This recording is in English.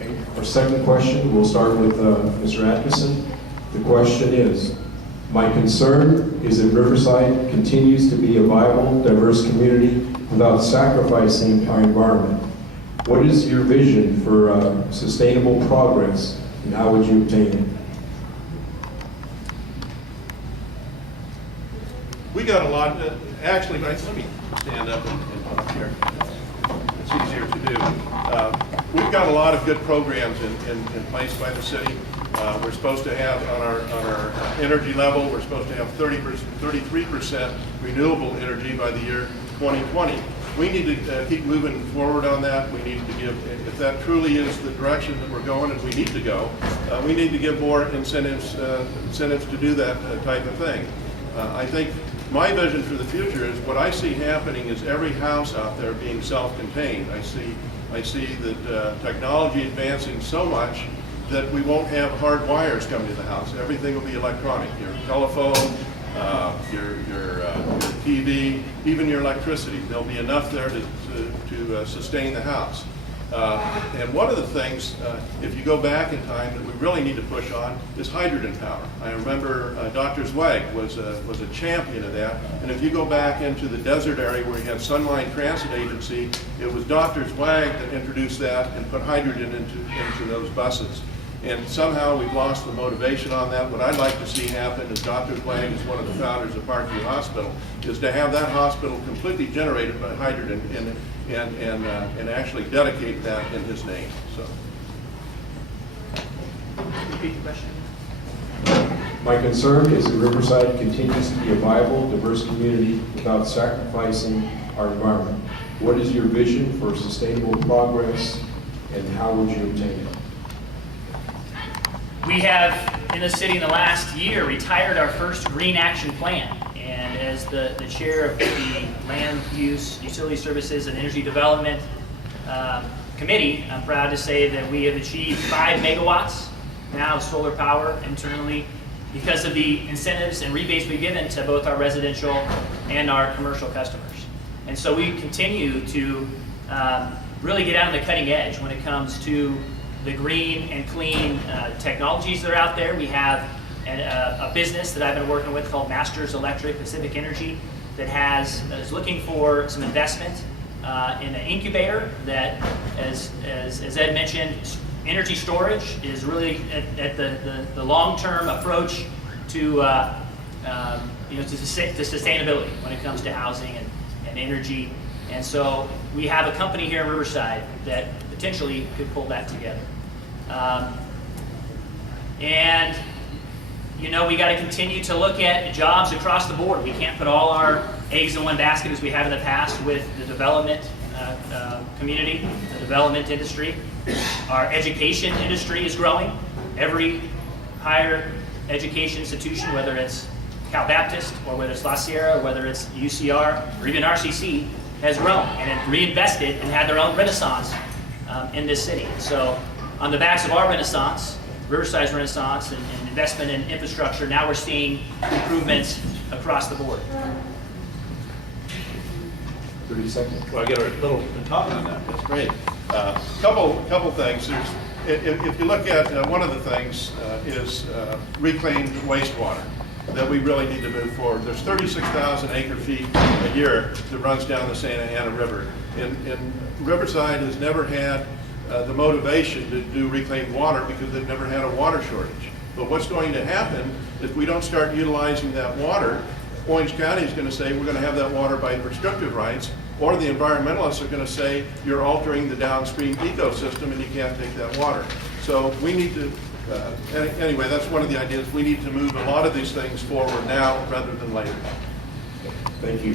Okay. Our second question, we'll start with Mr. Atkinson. The question is, my concern is that Riverside continues to be a viable, diverse community without sacrificing our environment. What is your vision for sustainable progress, and how would you obtain it? We got a lot, actually, let me stand up and talk here. It's easier to do. We've got a lot of good programs in place by the city. We're supposed to have, on our energy level, we're supposed to have 33% renewable energy by the year 2020. We need to keep moving forward on that. We need to give, if that truly is the direction that we're going and we need to go, we need to give more incentives to do that type of thing. I think my vision for the future is what I see happening is every house out there being self-contained. I see that technology advancing so much that we won't have hard wires coming to the house. Everything will be electronic. Your telephone, your TV, even your electricity. There'll be enough there to sustain the house. And one of the things, if you go back in time, that we really need to push on is hydrogen power. I remember Dr. Zweig was a champion of that. And if you go back into the desert area where you had Sunline Transit Agency, it was Dr. Zweig that introduced that and put hydrogen into those buses. And somehow we've lost the motivation on that. What I'd like to see happen, as Dr. Zweig is one of the founders of Parkview Hospital, is to have that hospital completely generated by hydrogen and actually dedicate that in his name. So. Repeat the question. My concern is that Riverside continues to be a viable, diverse community without sacrificing our environment. What is your vision for sustainable progress, and how would you obtain it? We have, in the city in the last year, retired our first Green Action Plan. And as the chair of the Land Use, Utility Services, and Energy Development Committee, I'm proud to say that we have achieved 5 megawatts now of solar power internally because of the incentives and rebates we've given to both our residential and our commercial customers. And so we continue to really get out on the cutting edge when it comes to the green and clean technologies that are out there. We have a business that I've been working with called Masters Electric Pacific Energy that is looking for some investment in an incubator that, as Ed mentioned, energy storage is really at the long-term approach to sustainability when it comes to housing and energy. And so we have a company here in Riverside that potentially could pull that together. And we got to continue to look at jobs across the board. We can't put all our eggs in one basket as we have in the past with the development community, the development industry. Our education industry is growing. Every higher education institution, whether it's Cal Baptist or whether it's La Sierra or whether it's UCR or even RCC, has grown and have reinvested and had their own renaissance in this city. So on the backs of our renaissance, Riverside's renaissance and investment in infrastructure, now we're seeing improvements across the board. 30 seconds. Well, I get a little talk on that. That's great. Couple things. If you look at one of the things is reclaimed wastewater that we really need to move forward. There's 36,000 acre feet a year that runs down the Santa Ana River. And Riverside has never had the motivation to do reclaimed water because they've never had a water shortage. But what's going to happen if we don't start utilizing that water, Orange County is going to say we're going to have that water by prescriptive rights, or the environmentalists are going to say you're altering the downstream ecosystem and you can't take that water. So we need to, anyway, that's one of the ideas. We need to move a lot of these things forward now rather than later. Thank you.